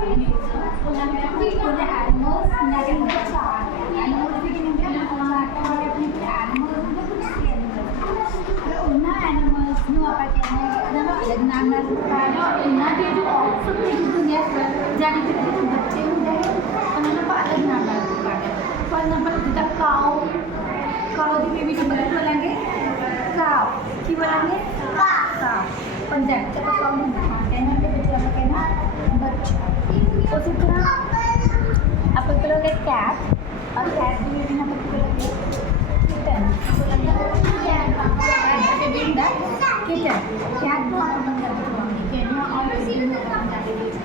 एनिमल्स नरेंद्र चार animals beginning में चार्ट वाले अपने एनिमल्स में कुछ एनिमल्स उन्ना एनिमल्स नो आप कहने अदना अलग नाम ना पाना और उन्ना के जो ऑप्शन में जो दुनिया जाने के लिए बच्चे होते हैं उन्होंने पर अलग नाम ना पाना फॉर एग्जांपल द काउ दी बेबी जो बोलेंगे काउ की बोलेंगे काउ पंजाब तक काउ नहीं कहना के बच्चे आप कहना बच्चा उसी तरह आप बोलोगे कैट और कैट की बेबी ना बोलोगे किटन बोलेंगे किटन कैट को आप पंजाब में बोलेंगे केन्या और किटन को पंजाब में बोलेंगे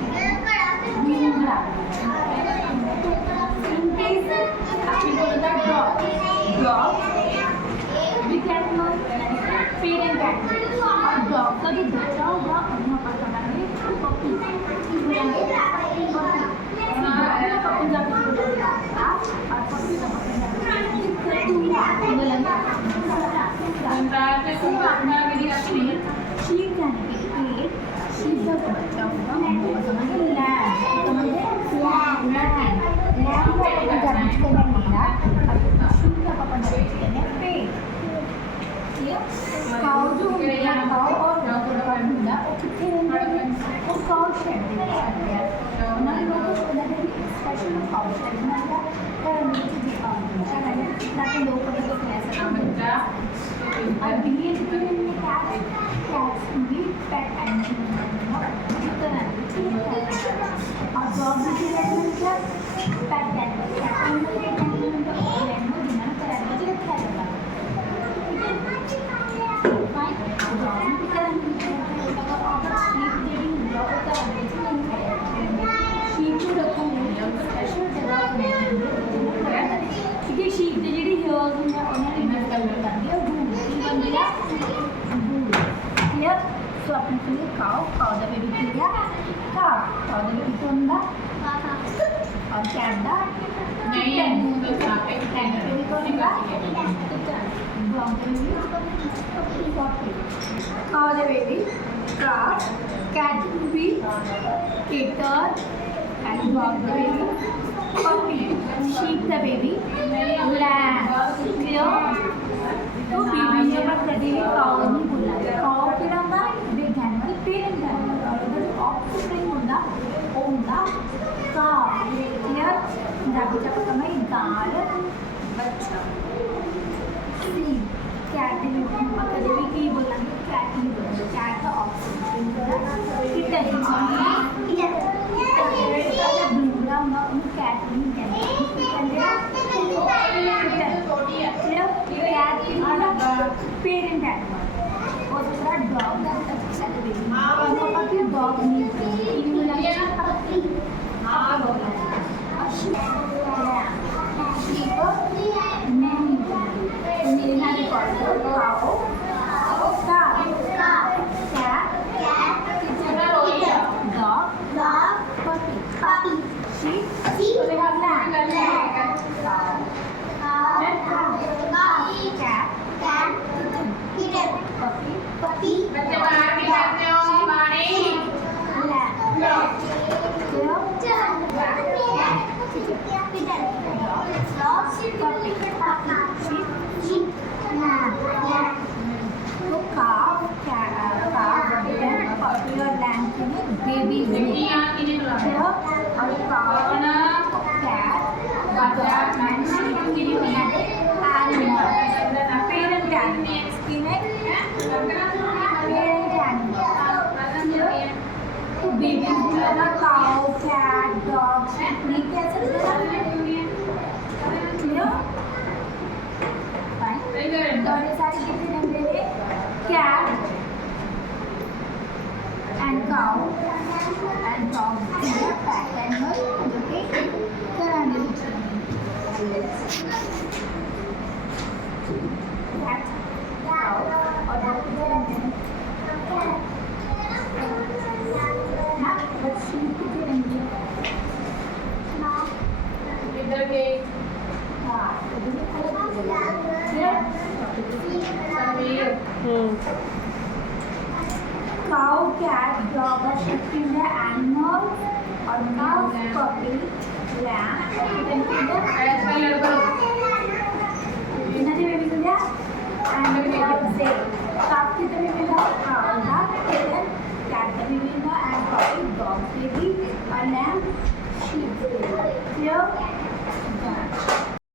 इन केस आप बोलोगे dog big animal parent animal और डॉग का जो बच्चा होगा उन्हें पर बनाएंगे पपी बोलेंगे पंजाबी बोलेंगे आप और पपी का पंजाबी बोलेंगे शीप जाने के लिए शीप का बच्चा होगा उनको बताएंगे लैम्ब लैम्ब को पंजाबी कहने वाला और शीप का पंजाबी कहने पेट काउ जो होगा काउ और होगा वो कितने रहेंगे वो काउ शेड में रहते हैं उन्होंने लोगों को उन्होंने स्पेशल काउ शेड में क्या करने की दिखाऊंगा मैंने कितना के लोग को तो कैसा काम करता और बिल्ली में क्या है कैट्स भी पेट एनिमल और डॉग भी एनिमल क्या पेट एनिमल शीप के जी हेयर्स होंगे उन्होंने यूज कर दिया बन गया क्लियर सो अपने के लिए cow the baby clear cow the baby कौन दा और कैट दा cow the baby cat baby kitten and dog the baby puppy sheep the baby lamb clear तो बेबी ने बात कर दी काउ नहीं बोला काउ के नाम ना बिग एनिमल पेरेंट एनिमल और अगर ऑप्शन होता होता काउ क्लियर पंजाबी का पता मैं गाल बच्चा कैट ने पता दे भी की बोला कैट नहीं बोला कैट का ऑप्शन किटन ब्लूरा ना उन कैट नहीं कहते कैट की पेरेंट एनिमल और दूसरा डॉग अच्छा बेबी और पापा की डॉग नहीं इन बोला हाँ बोला शीप नहीं नीला रिकॉर्ड काओ cat dog puppy sheep lamb cat kitten puppy बच्चे बाहर भी जाते हो पानी बेबी और cow cat dog and sheep के लिए बनाते animal parent animal skin parent animal तो बेबी ना काउ कैट डॉग शीप नहीं कह सकते क्लियर फाइन और ये सारे कितने नंबर है cat and cow and dog pet animal जो कि कराने cat cow और dog but sheep कितने रहेंगे इधर के हाँ cow, cat, dog और sheep के animals और उनका puppy, lamb, kitten finger, As per your group. कितने baby हो गया? And same. Calf कितने baby होगा? Duck, kitten, cat baby होगा, and puppy, dog baby, and lamb, sheep baby. Clear? Done.